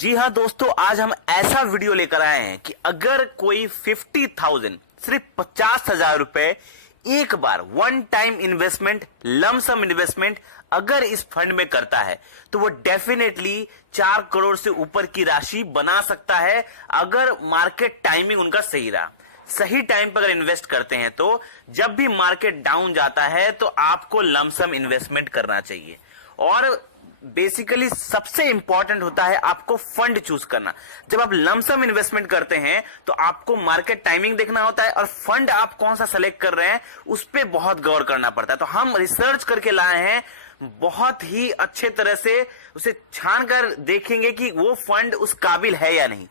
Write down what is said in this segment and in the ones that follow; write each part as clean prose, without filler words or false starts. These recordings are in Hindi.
जी हाँ दोस्तों, आज हम ऐसा वीडियो लेकर आए हैं कि अगर कोई 50,000 सिर्फ 50,000 रुपए एक बार one time investment, lump sum investment अगर इस फंड में करता है तो वो डेफिनेटली 4 करोड़ से ऊपर की राशि बना सकता है अगर मार्केट टाइमिंग उनका सही रहा। सही टाइम पर अगर इन्वेस्ट करते हैं तो जब भी मार्केट डाउन जाता है तो आपको लमसम इन्वेस्टमेंट करना चाहिए। और बेसिकली सबसे इंपॉर्टेंट होता है आपको फंड चूज करना। जब आप लमसम इन्वेस्टमेंट करते हैं तो आपको मार्केट टाइमिंग देखना होता है और फंड आप कौन सा सेलेक्ट कर रहे हैं उस पर बहुत गौर करना पड़ता है। तो हम रिसर्च करके लाए हैं, बहुत ही अच्छे तरह से उसे छान कर देखेंगे कि वो फंड उस काबिल है या नहीं।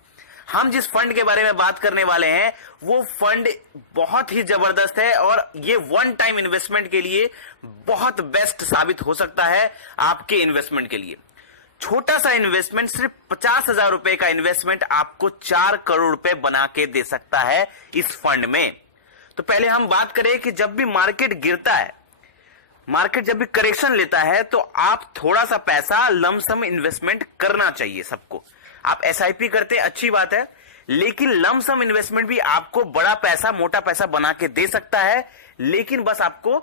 हम जिस फंड के बारे में बात करने वाले हैं वो फंड बहुत ही जबरदस्त है और ये वन टाइम इन्वेस्टमेंट के लिए बहुत बेस्ट साबित हो सकता है आपके इन्वेस्टमेंट के लिए। छोटा सा इन्वेस्टमेंट, सिर्फ 50,000 रुपए का इन्वेस्टमेंट आपको 4 करोड़ रुपए बना के दे सकता है इस फंड में। तो पहले हम बात करें कि जब भी मार्केट गिरता है, मार्केट जब भी करेक्शन लेता है तो आप थोड़ा सा पैसा लमसम इन्वेस्टमेंट करना चाहिए सबको। आप एसआईपी करते अच्छी बात है, लेकिन लमसम इन्वेस्टमेंट भी आपको बड़ा पैसा, मोटा पैसा बना के दे सकता है। लेकिन बस आपको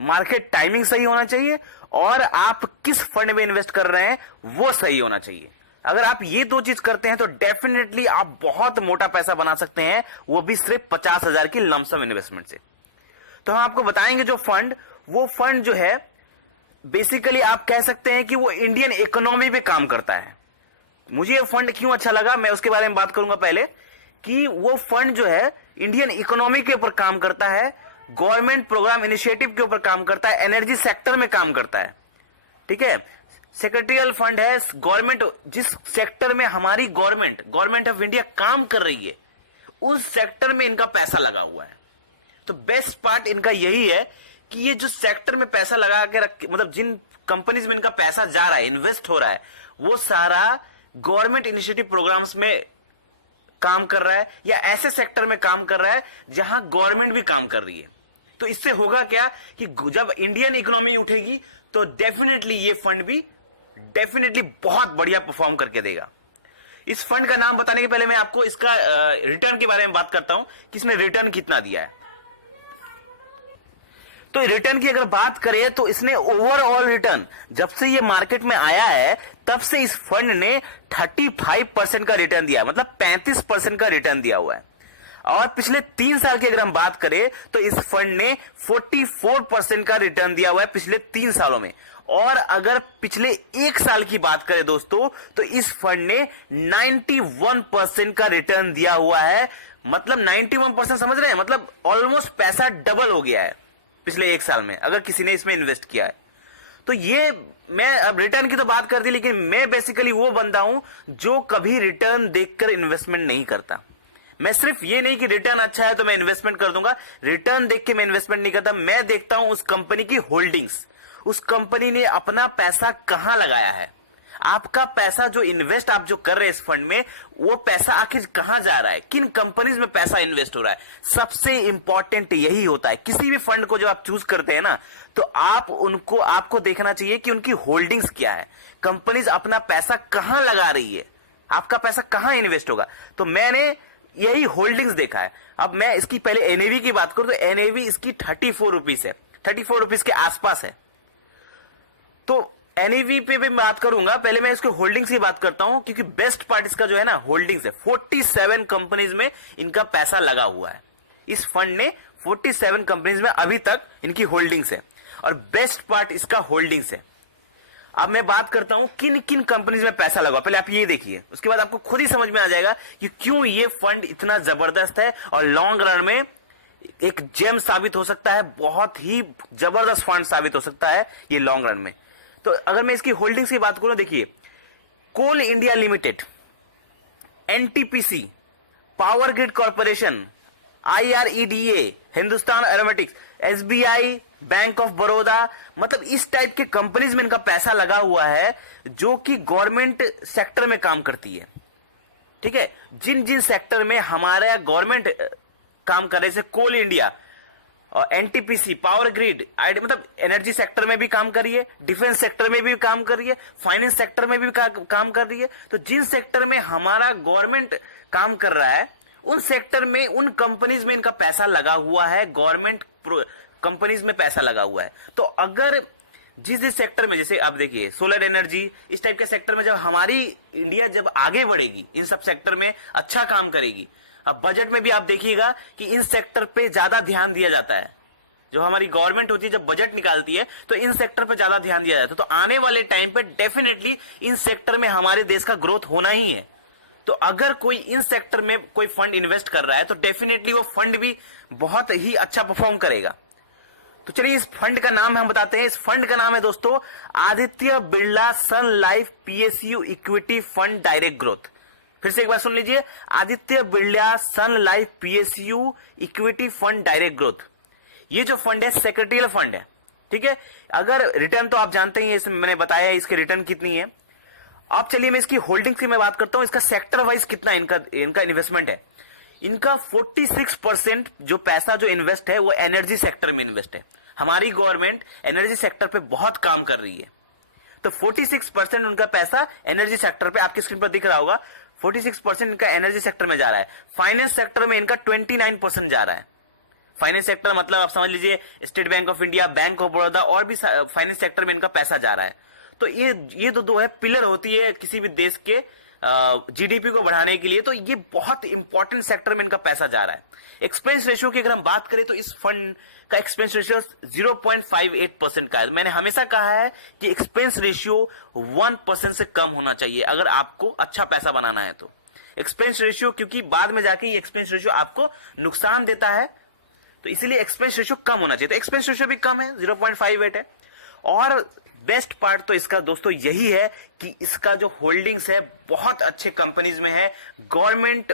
मार्केट टाइमिंग सही होना चाहिए और आप किस फंड में इन्वेस्ट कर रहे हैं वो सही होना चाहिए। अगर आप ये दो चीज करते हैं तो डेफिनेटली आप बहुत मोटा पैसा बना सकते हैं, वो भी सिर्फ 50,000 की लमसम इन्वेस्टमेंट से। तो हम आपको बताएंगे जो फंड, वो फंड जो है बेसिकली आप कह सकते हैं कि वो इंडियन इकोनॉमी पे काम करता है। मुझे ये फंड क्यों अच्छा लगा, मैं उसके बारे में बात करूंगा पहले। कि वो फंड जो है इंडियन इकोनॉमी के ऊपर काम करता है, गवर्नमेंट प्रोग्राम इनिशिएटिव के ऊपर काम करता है, एनर्जी सेक्टर में काम करता है। ठीक है, सेक्रेटरियल फंड है। गवर्नमेंट जिस सेक्टर में हमारी गवर्नमेंट ऑफ इंडिया काम कर रही है उस सेक्टर में इनका पैसा लगा हुआ है। तो बेस्ट पार्ट इनका यही है कि ये जो सेक्टर में पैसा लगा के रख, मतलब जिन कंपनीज में इनका पैसा जा रहा है, इन्वेस्ट हो रहा है, वो सारा गवर्नमेंट इनिशिएटिव प्रोग्राम्स में काम कर रहा है या ऐसे सेक्टर में काम कर रहा है जहां गवर्नमेंट भी काम कर रही है। तो इससे होगा क्या कि जब इंडियन इकोनॉमी उठेगी तो डेफिनेटली ये फंड भी डेफिनेटली बहुत बढ़िया परफॉर्म करके देगा। इस फंड का नाम बताने के पहले मैं आपको इसका रिटर्न के बारे में बात करता हूं कि इसने रिटर्न कितना दिया है। तो रिटर्न की अगर बात करें तो इसने ओवरऑल रिटर्न जब से ये मार्केट में आया है तब से इस फंड ने 35% का रिटर्न दिया है, मतलब 35% का रिटर्न दिया हुआ है। और पिछले 3 साल की अगर हम बात करें तो इस फंड ने 44% का रिटर्न दिया हुआ है पिछले 3 सालों में। और अगर पिछले 1 साल की बात करें दोस्तों तो इस फंड ने 91% का रिटर्न दिया हुआ है। मतलब 91% समझ रहे हैं, मतलब ऑलमोस्ट पैसा डबल हो गया है पिछले 1 साल में अगर किसी ने इसमें इन्वेस्ट किया है। तो ये मैं अब रिटर्न की तो बात कर दी, लेकिन मैं बेसिकली वो बंदा हूं जो कभी रिटर्न देखकर इन्वेस्टमेंट नहीं करता। मैं सिर्फ ये नहीं कि रिटर्न अच्छा है तो मैं इन्वेस्टमेंट कर दूंगा, रिटर्न देख के मैं इन्वेस्टमेंट नहीं करता। मैं देखता हूं उस कंपनी की होल्डिंग्स, उस कंपनी ने अपना पैसा कहां लगाया है। आपका पैसा जो इन्वेस्ट आप जो कर रहे हैं इस फंड में, वो पैसा आखिर कहां जा रहा है, किन कंपनीज में पैसा इन्वेस्ट हो रहा है। सबसे इंपॉर्टेंट यही होता है। किसी भी फंड को जब आप चूज करते हैं ना तो आपको देखना चाहिए कि उनकी होल्डिंग्स क्या है, कंपनीज अपना पैसा कहां लगा रही है, आपका पैसा कहां इन्वेस्ट होगा। तो मैंने यही होल्डिंग्स देखा है। अब मैं इसकी पहले एनएवी की बात करूं तो एनएवी इसकी 34 रुपीज है, 34 रुपीज के आसपास है। तो एनईवी पे भी बात करूंगा, पहले मैं इसके होल्डिंग्स की बात करता हूं क्योंकि बेस्ट पार्ट इसका जो है ना होल्डिंग्स है। 47 कंपनीज में इनका पैसा लगा हुआ है। इस फंड ने 47 कंपनीज में अभी तक इनकी होल्डिंग्स है और बेस्ट पार्ट इसका होल्डिंग्स है। अब मैं बात करता हूं किन किन कंपनीज में पैसा लगा, पहले आप ये देखिए, उसके बाद आपको खुद ही समझ में आ जाएगा कि क्यों ये फंड इतना जबरदस्त है और लॉन्ग रन में एक जेम साबित हो सकता है, बहुत ही जबरदस्त फंड साबित हो सकता है ये लॉन्ग रन में। तो अगर मैं इसकी होल्डिंग्स की बात करूं, देखिए Coal India Limited, NTPC, Power Grid Corporation, IREDA, Hindustan Aeronautics, SBI, Bank of Baroda, मतलब इस टाइप के कंपनीज में इनका पैसा लगा हुआ है जो कि गवर्नमेंट सेक्टर में काम करती है। ठीक है, जिन जिन सेक्टर में हमारा गवर्नमेंट काम कर रहे, जैसे कोल इंडिया और एनटीपीसी, पावर ग्रिड, मतलब एनर्जी सेक्टर में भी काम कर रही है, डिफेंस सेक्टर में भी काम कर रही है, फाइनेंस सेक्टर में भी काम कर रही है। तो जिन सेक्टर में हमारा गवर्नमेंट काम कर रहा है उन सेक्टर में, उन कंपनीज में इनका पैसा लगा हुआ है, गवर्नमेंट कंपनीज में पैसा लगा हुआ है। तो अगर जिस सेक्टर में, जैसे आप देखिए सोलर एनर्जी, इस टाइप के सेक्टर में जब हमारी इंडिया जब आगे बढ़ेगी, इन सब सेक्टर में अच्छा काम करेगी, अब बजट में भी आप देखिएगा कि इन सेक्टर पे ज्यादा ध्यान दिया जाता है। जो हमारी गवर्नमेंट होती है जब बजट निकालती है तो इन सेक्टर पे ज्यादा ध्यान दिया जाता है। तो आने वाले टाइम पे डेफिनेटली इन सेक्टर में हमारे देश का ग्रोथ होना ही है। तो अगर कोई इन सेक्टर में कोई फंड इन्वेस्ट कर रहा है तो डेफिनेटली वो फंड भी बहुत ही अच्छा परफॉर्म करेगा। तो चलिए इस फंड का नाम हम बताते हैं। इस फंड का नाम है दोस्तों Aditya Birla Sun Life PSU equity fund direct growth. फिर से एक बार सुन लीजिए, Aditya Birla Sun Life PSU equity fund direct growth. ये जो फंड है सेक्रेटरियल फंड है, ठीक है। अगर रिटर्न तो आप जानते ही हैं, इसमें मैंने बताया है इसके रिटर्न कितनी है। अब चलिए मैं इसकी होल्डिंग्स की मैं बात करता हूं, इसका सेक्टर वाइज कितना इनका इन्वेस्टमेंट है। इनका 46% जो पैसा जो इन्वेस्ट है वो एनर्जी सेक्टर में इन्वेस्ट है। हमारी गवर्नमेंट एनर्जी सेक्टर पे बहुत काम कर रही है। तो 46% उनका पैसा एनर्जी सेक्टर पे, आपकी स्क्रीन पर दिख रहा होगा, 46% इनका एनर्जी सेक्टर में जा रहा है। फाइनेंस सेक्टर में इनका 29% जा रहा है। फाइनेंस सेक्टर मतलब आप समझ लीजिए state bank of India, bank of Baroda और भी फाइनेंस सेक्टर में इनका पैसा जा रहा है। तो ये दो है पिलर होती है किसी भी देश के जीडीपी को बढ़ाने के लिए। तो ये बहुत इंपॉर्टेंट सेक्टर में इनका पैसा जा रहा है। एक्सपेंस रेशियो की अगर हम बात करें तो इस फंड का एक्सपेंस रेशियो 0.58% का है। मैंने हमेशा कहा है कि एक्सपेंस रेशियो 1% से कम होना चाहिए अगर आपको अच्छा पैसा बनाना है। तो एक्सपेंस रेशियो, क्योंकि बाद में जाके ये एक्सपेंस रेशियो आपको नुकसान देता है, तो इसीलिए एक्सपेंस रेशियो कम होना चाहिए। तो एक्सपेंस रेशियो भी कम है, 0.58 है। और बेस्ट पार्ट तो इसका दोस्तों यही है कि इसका जो होल्डिंग्स है बहुत अच्छे कंपनीज में है। गवर्नमेंट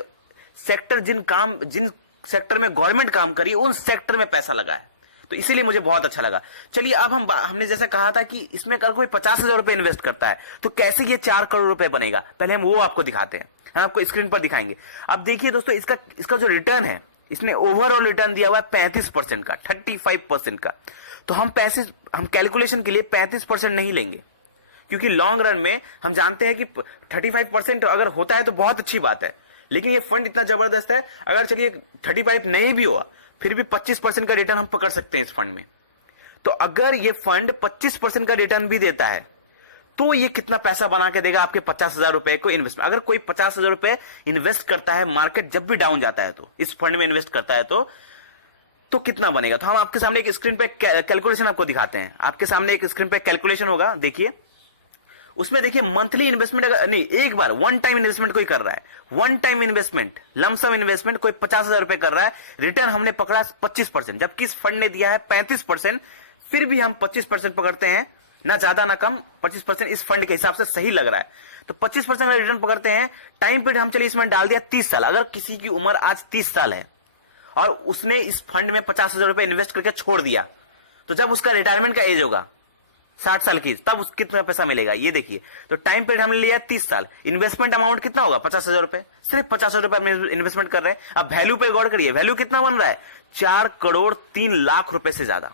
सेक्टर, जिन सेक्टर में गवर्नमेंट काम करी उन सेक्टर में पैसा लगा है। तो इसीलिए मुझे बहुत अच्छा लगा। चलिए अब हमने जैसे कहा था कि इसमें अगर कोई 50,000 रुपए इन्वेस्ट करता है तो कैसे ये 4 करोड़ रुपए बनेगा, पहले हम वो आपको दिखाते हैं। हम आपको स्क्रीन पर दिखाएंगे। अब देखिए दोस्तों, इसका जो रिटर्न है, इसने ओवरऑल रिटर्न दिया हुआ है 35% का, 35% का। तो हम कैलकुलेशन के लिए 35% नहीं लेंगे, क्योंकि लॉन्ग रन में हम जानते हैं कि 35% अगर होता है तो बहुत अच्छी बात है। लेकिन ये फंड इतना जबरदस्त है, अगर चलिए 35 नहीं भी हुआ फिर भी 25% का रिटर्न हम पकड़ सकते हैं इस फंड में। तो अगर ये फंड 25% का रिटर्न भी देता है तो ये कितना पैसा बना के देगा आपके 50,000 रुपए को इन्वेस्टमेंट। अगर कोई 50,000 रुपए इन्वेस्ट करता है, मार्केट जब भी डाउन जाता है तो इस फंड में इन्वेस्ट करता है तो कितना बनेगा। तो हम आपके सामने एक स्क्रीन पे कैलकुलेशन आपको दिखाते हैं। आपके सामने एक स्क्रीन पे कैलकुलेशन होगा, देखिए। उसमें देखिए मंथली इन्वेस्टमेंट, अगर नहीं, एक बार वन टाइम इन्वेस्टमेंट कोई कर रहा है, one time investment, lump sum investment कोई 50,000 रुपए कर रहा है, रिटर्न हमने पकड़ा 25%, जबकि इस फंड ने दिया है 35%। फिर भी हम 25% पकड़ते हैं, ना ज्यादा ना कम, 25% इस फंड के हिसाब से सही लग रहा है। तो 25% का रिटर्न पकड़ते हैं। टाइम पीरियड हम चलिए इसमें डाल दिया 30 साल। अगर किसी की उम्र आज 30 साल है और उसने इस फंड में 50,000 रुपए इन्वेस्ट करके छोड़ दिया, तो जब उसका रिटायरमेंट का एज होगा 60 साल की, तब उसको कितना पैसा मिलेगा ये देखिए। तो टाइम पीरियड हमने लिया 30 साल, इन्वेस्टमेंट अमाउंट कितना होगा 50,000 रुपए, सिर्फ 50,000 रुपए हम इन्वेस्टमेंट कर रहे हैं। अब वैल्यू पे गौर करिए, वैल्यू कितना बन रहा है 4 करोड़ 3 लाख रुपए से ज्यादा,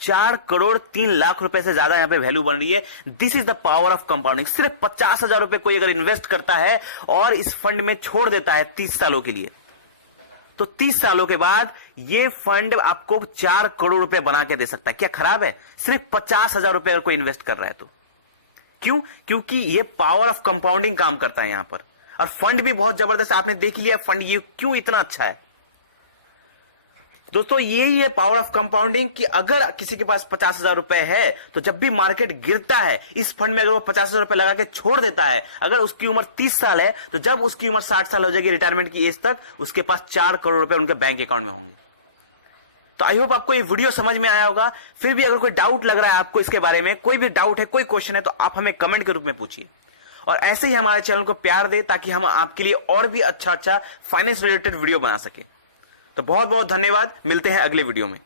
4 करोड़ 3 लाख रुपए से ज्यादा यहां पे वैल्यू बन रही है। This is the power of compounding. सिर्फ 50,000 रुपए कोई अगर इन्वेस्ट करता है और इस फंड में छोड़ देता है 30 सालों के लिए, तो 30 सालों के बाद ये फंड आपको 4 करोड़ रुपए बना के दे सकता है। क्या खराब है? सिर्फ 50,000 रुपए अगर कोई इन्वेस्ट कर रहा है तो। क्यों? क्योंकि ये पावर ऑफ कंपाउंडिंग काम करता है यहां पर। और फंड भी बहुत जबरदस्त, आपने देख लिया फंड ये क्यों इतना अच्छा है। दोस्तों यही है पावर ऑफ कंपाउंडिंग, कि अगर किसी के पास 50,000 रुपए है तो जब भी मार्केट गिरता है, इस फंड में अगर वो 50,000 रुपए लगा के छोड़ देता है, अगर उसकी उम्र 30 साल है तो जब उसकी उम्र 60 साल हो जाएगी रिटायरमेंट की एज तक, उसके पास 4 करोड़ रुपए उनके बैंक अकाउंट में होंगे। तो आई होप आपको ये वीडियो समझ में आया होगा। फिर भी अगर कोई डाउट लग रहा है आपको इसके बारे में, कोई भी डाउट है, कोई क्वेश्चन है, तो आप हमें कमेंट के रूप में पूछिए। और ऐसे ही हमारे चैनल को प्यार दे ताकि हम आपके लिए और भी अच्छा फाइनेंस रिलेटेड वीडियो बना सके। तो बहुत बहुत धन्यवाद, मिलते हैं अगले वीडियो में।